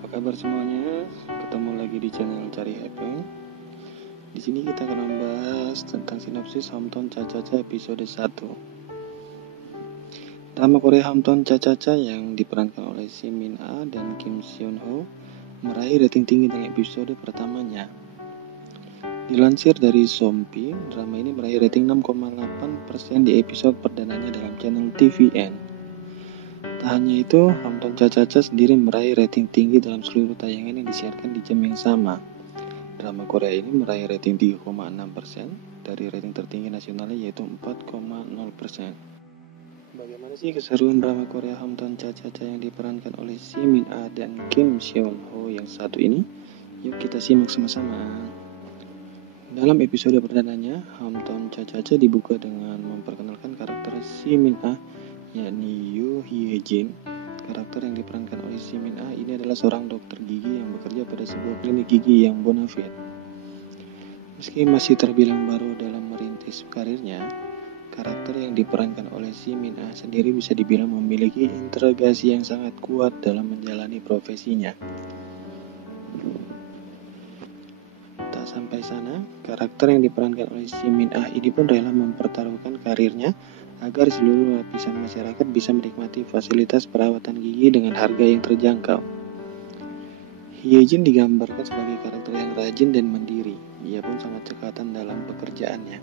Apa kabar semuanya? Ketemu lagi di channel Cari Happy. Di sini kita akan membahas tentang sinopsis Hometown Cha-Cha-Cha episode 1. Drama Korea Hometown Cha-Cha-Cha yang diperankan oleh Si Min Ah dan Kim Seon Ho meraih rating tinggi dengan episode pertamanya. Dilansir dari Sompi, drama ini meraih rating 6,8% di episode perdananya dalam channel TVN. Tak hanya itu, Hometown Cha-Cha-Cha sendiri meraih rating tinggi dalam seluruh tayangan yang disiarkan di jam yang sama. Drama Korea ini meraih rating 3,6% dari rating tertinggi nasionalnya yaitu 4,0%. Bagaimana sih keseruan drama Korea Hometown Cha-Cha-Cha yang diperankan oleh Si Min Ah dan Kim Seon Ho yang satu ini? Yuk kita simak sama-sama. Dalam episode perdananya, Hometown Cha-Cha-Cha dibuka dengan memperkenalkan karakter Si Min Ah, yakni Yoo Hye Jin. Karakter yang diperankan oleh Si Min Ah ini adalah seorang dokter gigi yang bekerja pada sebuah klinik gigi yang bonafit. Meski masih terbilang baru dalam merintis karirnya, karakter yang diperankan oleh Si Min Ah sendiri bisa dibilang memiliki integrasi yang sangat kuat dalam menjalani profesinya. Tak sampai sana, karakter yang diperankan oleh Si Min Ah ini pun rela mempertaruhkan karirnya agar seluruh lapisan masyarakat bisa menikmati fasilitas perawatan gigi dengan harga yang terjangkau. Hye Jin digambarkan sebagai karakter yang rajin dan mandiri. Ia pun sangat cekatan dalam pekerjaannya.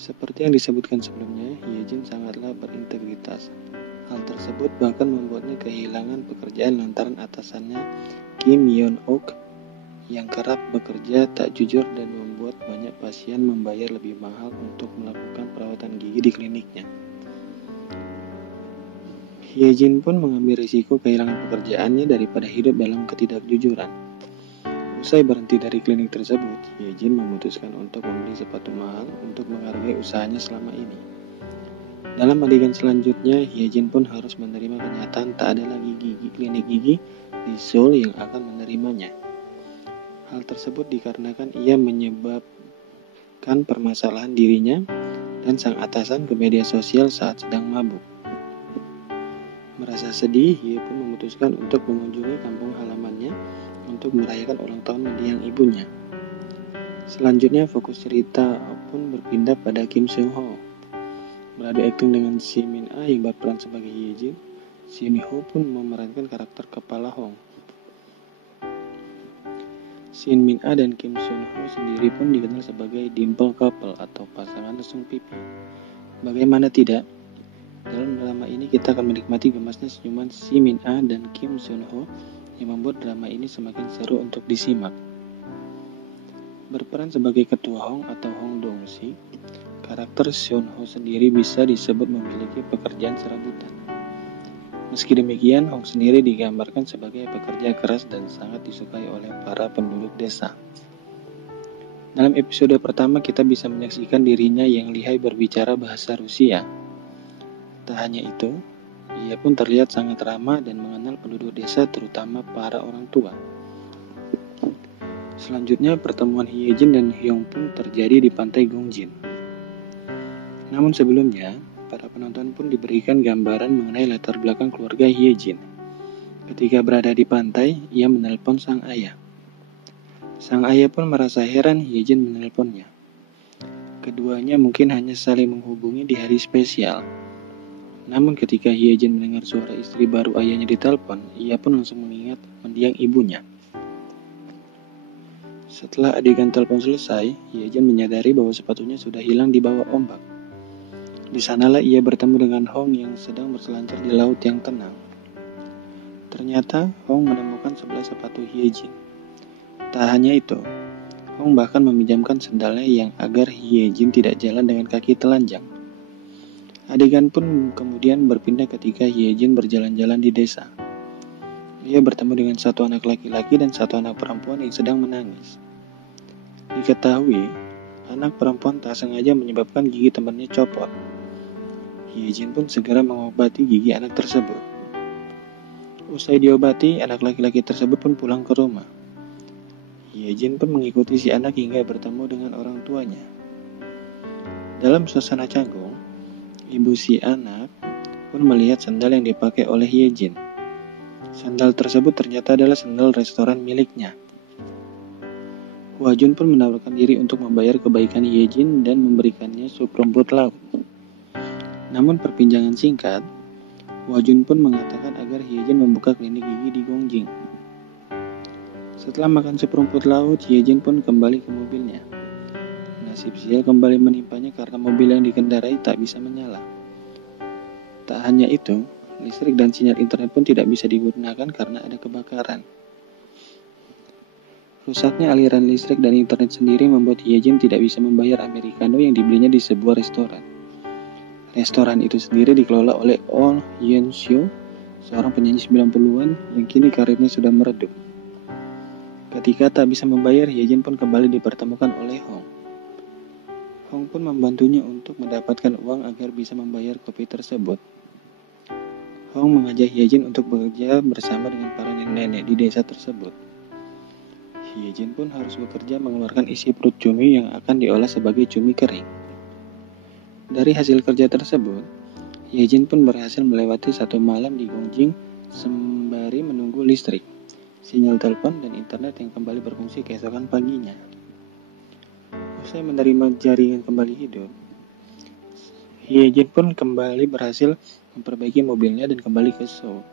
Seperti yang disebutkan sebelumnya, Hye Jin sangatlah berintegritas. Hal tersebut bahkan membuatnya kehilangan pekerjaan lantaran atasannya Kim Yeon Ok yang kerap bekerja tak jujur dan membuat banyak pasien membayar lebih mahal untuk melakukan perawatan gigi di kliniknya. Hye Jin pun mengambil risiko kehilangan pekerjaannya daripada hidup dalam ketidakjujuran. Usai berhenti dari klinik tersebut, Hye Jin memutuskan untuk membeli sepatu mahal untuk menghargai usahanya selama ini. Dalam adegan selanjutnya, Hye Jin pun harus menerima kenyataan tak ada lagi klinik gigi di Seoul yang akan menerimanya. Hal tersebut dikarenakan ia menyebabkan permasalahan dirinya dan sang atasan ke media sosial saat sedang mabuk. Merasa sedih, Hye pun memutuskan untuk mengunjungi kampung halamannya untuk merayakan ulang tahun mendiang ibunya. Selanjutnya, fokus cerita pun berpindah pada Kim Seon Ho. Beradu akting dengan Si Min Ah yang berperan sebagai Hye Jin, Seon Ho pun memerankan karakter Kepala Hong. Shin Min Ah dan Kim Seon Ho sendiri pun dikenal sebagai dimple couple atau pasangan lesung pipi. Bagaimana tidak? Dalam drama ini kita akan menikmati gemasnya senyuman Si Min Ah dan Kim Seon Ho yang membuat drama ini semakin seru untuk disimak. Berperan sebagai ketua Hong atau Hong Dong-si, karakter Seon Ho sendiri bisa disebut memiliki pekerjaan serabutan. Meski demikian, Hong sendiri digambarkan sebagai pekerja keras dan sangat disukai oleh para penduduk desa. Dalam episode pertama kita bisa menyaksikan dirinya yang lihai berbicara bahasa Rusia. Tak hanya itu, ia pun terlihat sangat ramah dan mengenal penduduk desa terutama para orang tua. Selanjutnya pertemuan Hye Jin dan Hyung pun terjadi di pantai Gongjin. Namun sebelumnya, para penonton pun diberikan gambaran mengenai latar belakang keluarga Hye Jin. Ketika berada di pantai, ia menelpon sang ayah. Sang ayah pun merasa heran Hye Jin menelponnya. Keduanya mungkin hanya saling menghubungi di hari spesial. Namun ketika Hye Jin mendengar suara istri baru ayahnya ditelepon, ia pun langsung mengingat mendiang ibunya. Setelah adegan telepon selesai, Hye Jin menyadari bahwa sepatunya sudah hilang di bawah ombak. Di sanalah ia bertemu dengan Hong yang sedang berselancar di laut yang tenang. Ternyata Hong menemukan 11 sepatu Hye Jin. Tak hanya itu, Hong bahkan meminjamkan sendalnya yang agar Hye Jin tidak jalan dengan kaki telanjang. Adegan pun kemudian berpindah ketika Hye Jin berjalan-jalan di desa. Ia bertemu dengan satu anak laki-laki dan satu anak perempuan yang sedang menangis. Diketahui, anak perempuan tak sengaja menyebabkan gigi temannya copot. Hye Jin pun segera mengobati gigi anak tersebut. Usai diobati, anak laki-laki tersebut pun pulang ke rumah. Hye Jin pun mengikuti si anak hingga bertemu dengan orang tuanya. Dalam suasana canggung, ibu si anak pun melihat sandal yang dipakai oleh Hye Jin. Sandal tersebut ternyata adalah sandal restoran miliknya. Hua Jun pun menawarkan diri untuk membayar kebaikan Ye Jin dan memberikannya sup rumput laut. Namun perpinjangan singkat, Hua Jun pun mengatakan agar Ye Jin membuka klinik gigi di Gongjing. Setelah makan sup rumput laut, Ye Jin pun kembali ke mobilnya. Nasib sial kembali menimpanya karena mobil yang dikendarai tak bisa menyala. Tak hanya itu, listrik dan sinyal internet pun tidak bisa digunakan karena ada kebakaran. Rusaknya aliran listrik dan internet sendiri membuat Ye Jin tidak bisa membayar americano yang dibelinya di sebuah restoran. Restoran itu sendiri dikelola oleh Oh Yeon Seo, seorang penyanyi 90-an yang kini karirnya sudah meredup. Ketika tak bisa membayar, Ye Jin pun kembali dipertemukan oleh Hong. Hong pun membantunya untuk mendapatkan uang agar bisa membayar kopi tersebut. Hong mengajak Ye Jin untuk bekerja bersama dengan para nenek-nenek di desa tersebut. Ye Jin pun harus bekerja mengeluarkan isi perut cumi yang akan diolah sebagai cumi kering. Dari hasil kerja tersebut, Ye Jin pun berhasil melewati satu malam di Gongjing sembari menunggu listrik, sinyal telepon, dan internet yang kembali berfungsi keesokan paginya. Usai menerima jaringan kembali hidup, Ye Jin pun kembali berhasil memperbaiki mobilnya dan kembali ke Seoul.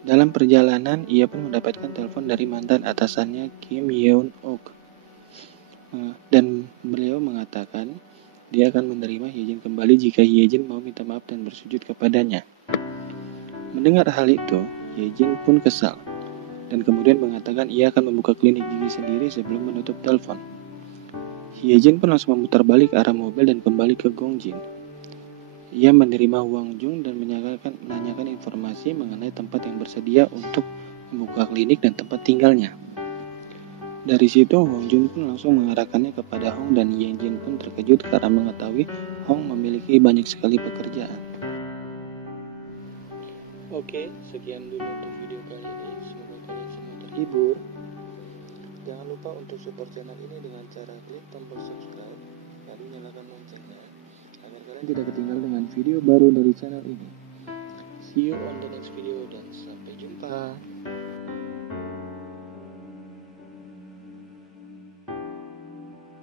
Dalam perjalanan, ia pun mendapatkan telepon dari mantan atasannya Kim Yeon-ok. Dan beliau mengatakan dia akan menerima Ye Jin kembali jika Ye Jin mau minta maaf dan bersujud kepadanya. Mendengar hal itu, Ye Jin pun kesal dan kemudian mengatakan ia akan membuka klinik gigi sendiri sebelum menutup telepon. Ye Jin pun langsung memutar balik arah mobil dan kembali ke Gongjin. Ia menerima Wang Jung dan menanyakan informasi mengenai tempat yang bersedia untuk membuka klinik dan tempat tinggalnya. Dari situ, Wang Jung pun langsung mengarahkannya kepada Hong dan Ye Jin pun terkejut karena mengetahui Hong memiliki banyak sekali pekerjaan. Oke, sekian dulu untuk video kali ini. Semoga kalian semua terhibur. Jangan lupa untuk support channel ini dengan cara klik tombol subscribe, lalu nyalakan loncengnya agar kalian tidak ketinggalan dengan video baru dari channel ini. See you on the next video dan sampai jumpa.